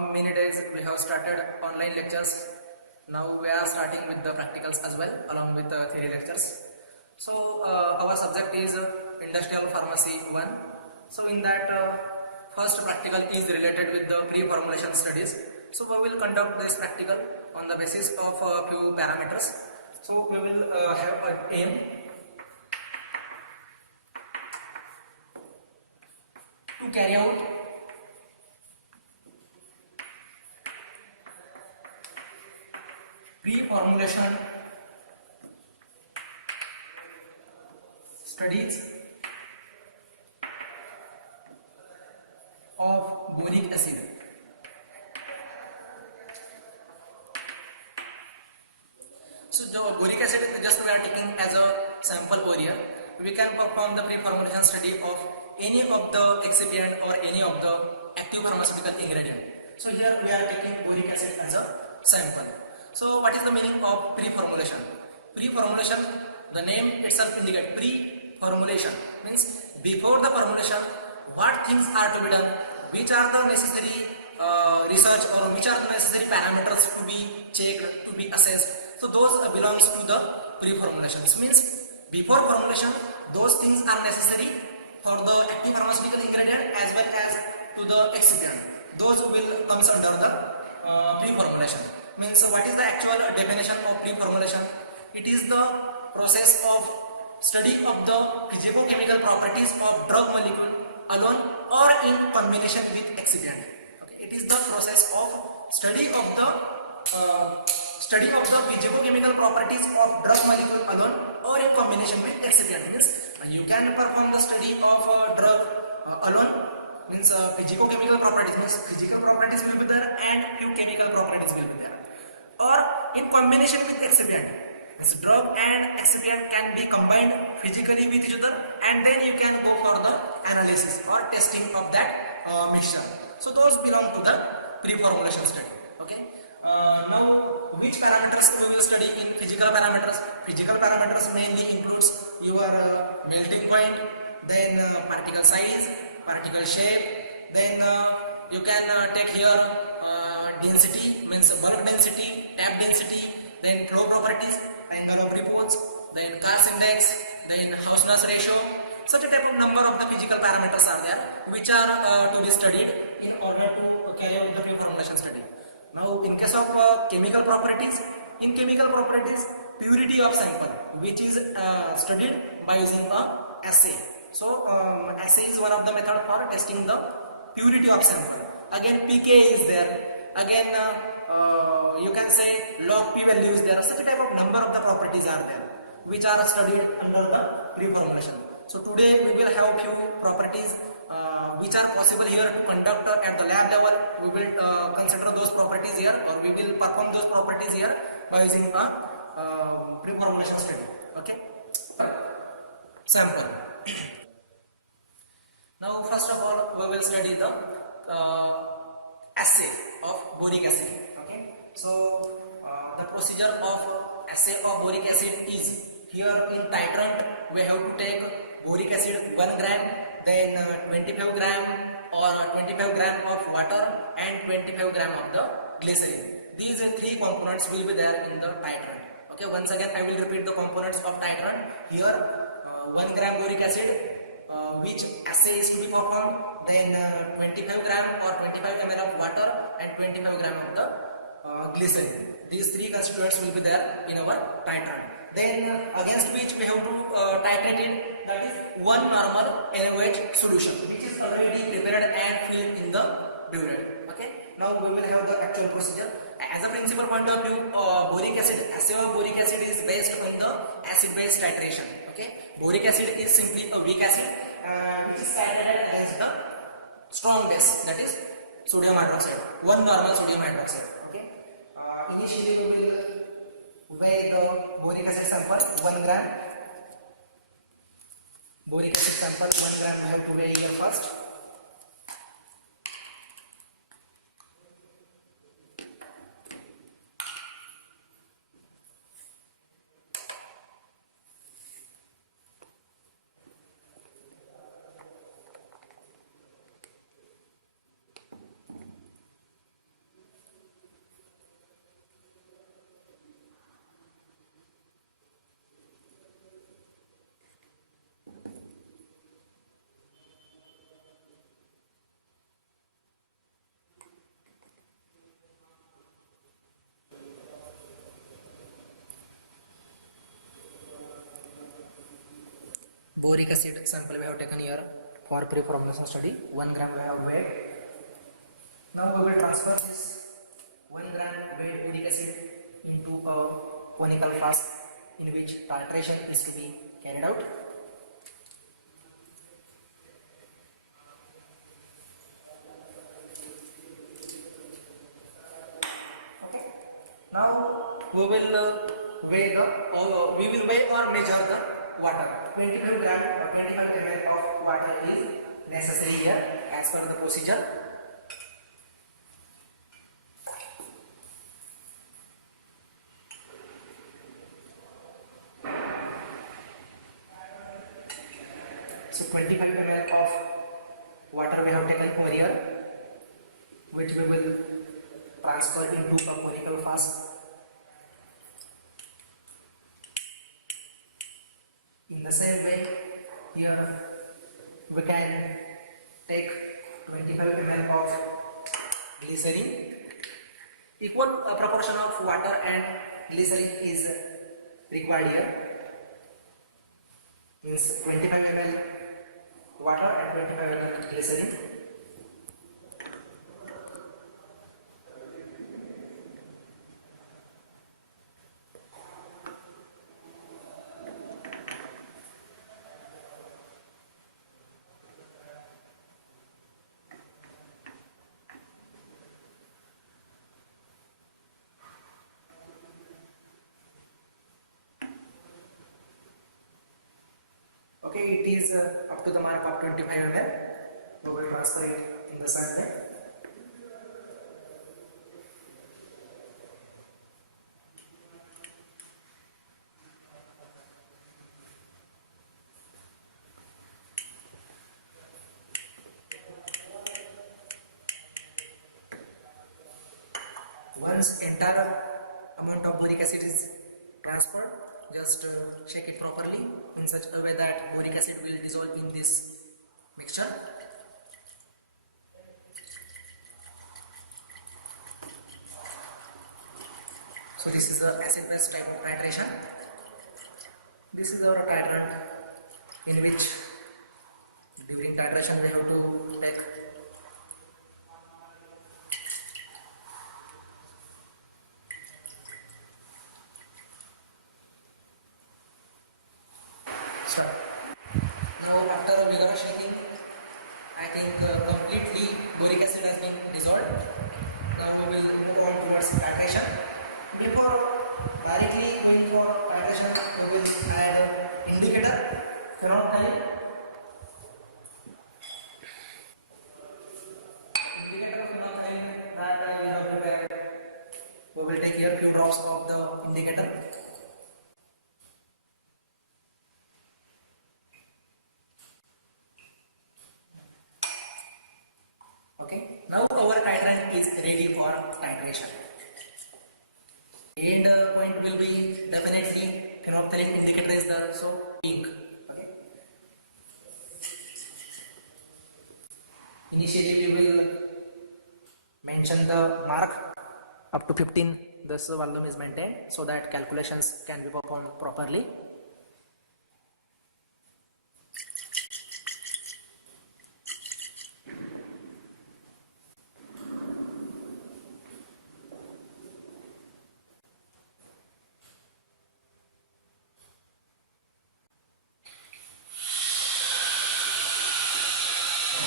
From many days we have started online lectures. Now we are starting with the practicals as well along with the theory lectures. So our subject is Industrial Pharmacy 1. So in that first practical is related with the pre-formulation studies. So we will conduct this practical on the basis of a few parameters. So we will have an aim to carry out pre-formulation studies of boric acid. So the boric acid just we are taking as a sample over here. We can perform the pre-formulation study of any of the excipient or any of the active pharmaceutical ingredient. So here we are taking boric acid as a sample. So what is the meaning of pre-formulation? Pre-formulation, the name itself indicates pre-formulation means before the formulation what things are to be done, which are the necessary research or which are the necessary parameters to be checked, to be assessed. So those belongs to the pre-formulation. This means before formulation those things are necessary for the active pharmaceutical ingredient as well as to the excipient. Those will comes under the pre-formulation. Means what is the actual definition of pre-formulation? It is the process of study of the physicochemical properties of drug molecule alone or in combination with excipient. Okay. It is the process of study of the physicochemical properties of drug molecule alone or in combination with excipient. Means you can perform the study of drug alone. Means physicochemical properties, means physical properties will be there and few chemical properties will be there, or in combination with excipient. This drug and excipient can be combined physically with each other and then you can go for the analysis or testing of that mixture. So those belong to the pre-formulation study. Okay. Now which parameters we will study in physical parameters? Physical parameters mainly includes your melting point, then particle size, particle shape, then you can take here density, means bulk density, tap density, then flow properties, angle of repose, then Car's index, then Hausner's ratio. Such a type of number of the physical parameters are there which are to be studied in order to carry out the pre-formulation study. Now in case of chemical properties, in chemical properties purity of sample which is studied by using a assay. So assay is one of the method for testing the purity of sample. Again pK is there. Again you can say log p value is there. Such a type of number of the properties are there which are studied under the pre-formulation. So today we will have few properties which are possible here to conduct at the lab level. We will consider those properties here, or we will perform those properties here by using a pre-formulation study. Okay. Sample. Now first of all we will study the assay of boric acid. Okay. So the procedure of assay of boric acid is here in titrant we have to take boric acid 1 gram, then 25 gram or 25 gram of water and 25 gram of the glycerin. These three components will be there in the titrant. Okay. Once again I will repeat the components of titrant. Here 1 gram boric acid, which assay is to be performed, then 25 gram or 25 ml of water and 25 gram of the glycerin. These three constituents will be there in our titrant. Then against which we have to titrate it, that is 1 normal NaOH solution which is already prepared and filled in the burette. Okay. Now we will have the actual procedure. As a principal point of view, boric acid, assay of boric acid is based on the acid-base titration. Okay. Boric acid is simply a weak acid which is titrated against the strong base, that is sodium hydroxide, 1 normal sodium hydroxide. Okay. Initially we will weigh the boric acid sample 1 gram. Boric acid sample 1 gram we have to weigh here first. Boric acid sample we have taken here for pre-formulation study. 1 gram we have weighed. Now we will transfer this 1 gram weighed boric acid into a conical flask in which titration is to be carried out. Okay. Now we will weigh or measure the water. 25 gram or 25 ml of water is necessary here as per the procedure. So 25 ml of water we have taken over here, which we will transfer into a conical flask. In the same way, here we can take 25 ml of glycerin. Equal proportion of water and glycerin is required here. Means 25 ml water and 25 ml glycerin. Okay, it is up to the mark of 25 ml. We will transfer it in the sample. Once entire amount of boric acid is transferred, just shake it properly in such a way that boric acid will dissolve in this mixture. So this is the acid base type of titration. This is our titrant in which during titration we have to take start. Now after vigorous shaking, I think completely boric acid has been dissolved. Now we will move on towards titration. Before directly going for titration, we will add indicator, phenolphthalein. Indicator of phenolphthalein that we have prepared. We will take here few drops of the indicator. Okay, now our titrant is ready for titration. End point will be definitely phenolphthalein indicator is there, so pink. Okay. Initially we will mention the mark up to 15. This volume is maintained so that calculations can be performed properly.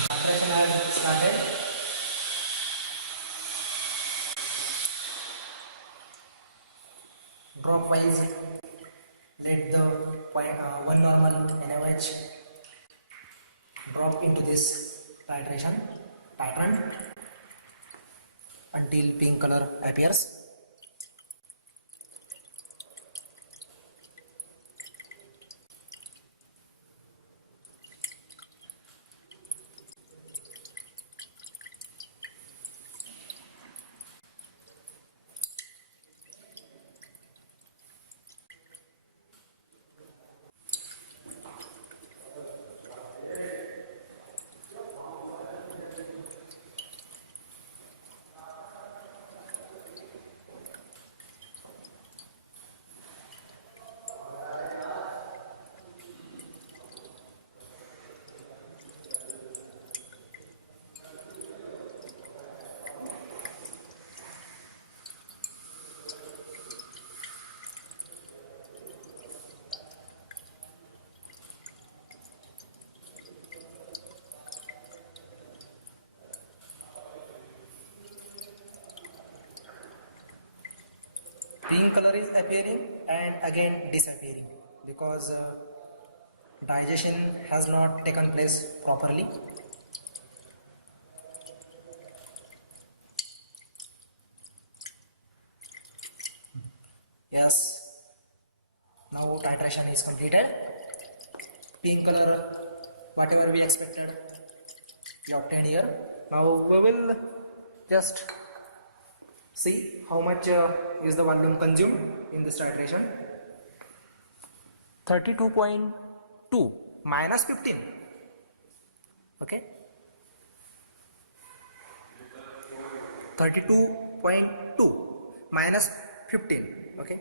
Titration has started. Drop wise, let the one normal NaOH drop into this titrant until pink color appears. pink color is appearing and again disappearing because digestion has not taken place properly. Yes, now titration is completed. Pink color, whatever we expected, we obtained here. Now we will just see how much is the volume consumed in this titration. 32.2 minus 15. Okay. 32.2 minus 15. Okay.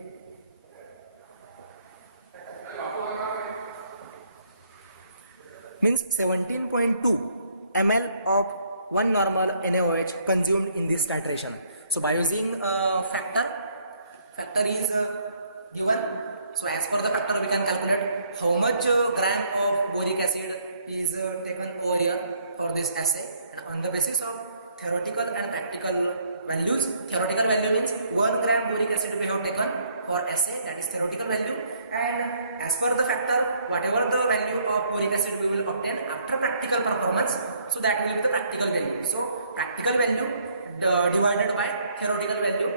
Means 17.2 ml of one normal NaOH consumed in this titration. So by using factor is given. So as per the factor we can calculate how much gram of boric acid is taken over here for this assay, and on the basis of theoretical and practical values. Theoretical value means 1 gram boric acid we have taken for assay, that is theoretical value, and as per the factor whatever the value of boric acid we will obtain after practical performance, so that will be the practical value. So practical value divided by theoretical value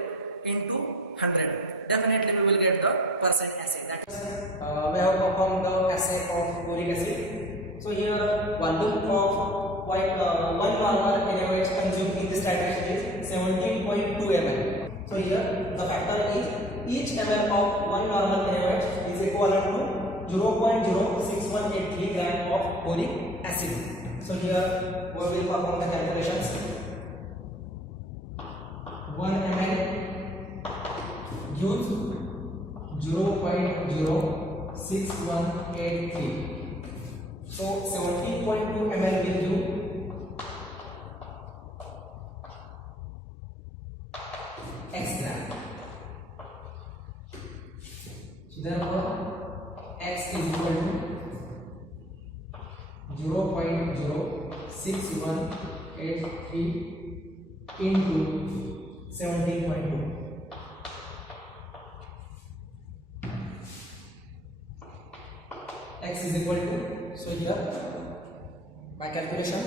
into 100, definitely we will get the percent assay. That is we have performed the assay of boric acid. So here volume of one normal NaOH consumed in this titration is 17.2 ml. So here the factor is each ml of one normal NaOH is equivalent to 0.06183 gram of boric acid. So here we will perform the calculations. 1 ml gives 0.06183. So 17.2 ml will give x gram. So therefore x is equal to 0.06183 into 17.2. X is equal to, so here by calculation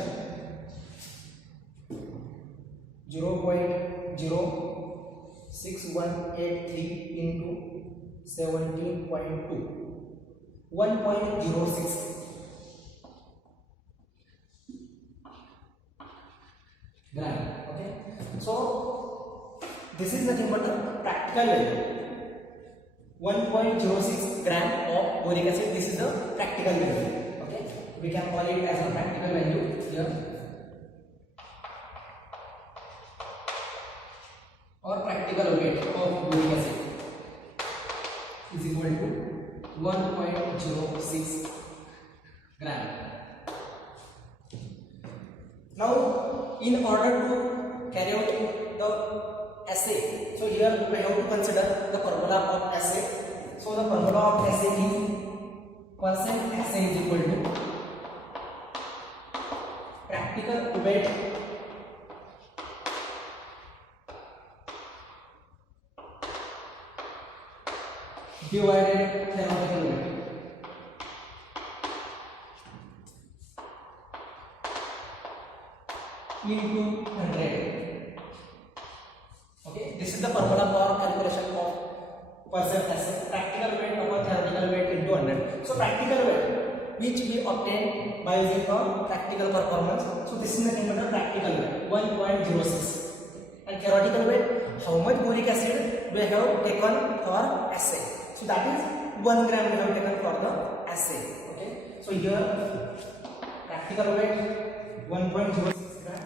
0.06183 into 17.2, 1.06 gram. Okay, so this is nothing but the practical value. 1.06 gram of boric acid, this is the practical value. Okay, we can call it as a practical value here, or practical weight of boric acid is equal to 1.06 gram. Now in order to carry out the assay, so here we have to consider the formula of assay. So the formula of assay is percent assay is equal to practical weight divided theoretical weight. Into 100. Okay, this is the formula for calculation of percent assay. Practical weight over theoretical weight into 100. So practical weight which we obtain by using the practical performance. So this is nothing but the practical weight 1.06, and theoretical weight how much boric acid we have taken for assay. So that is 1 gram we have taken for the assay. Okay, so here practical weight 1.06 gram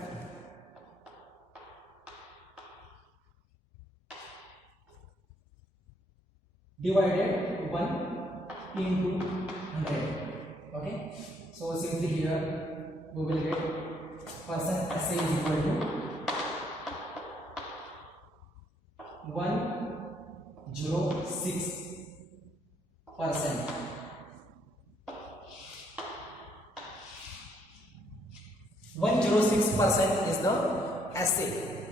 divided 1 into 100. Okay, so simply here we will get percent assay is equal to 106%. 106% is the assay.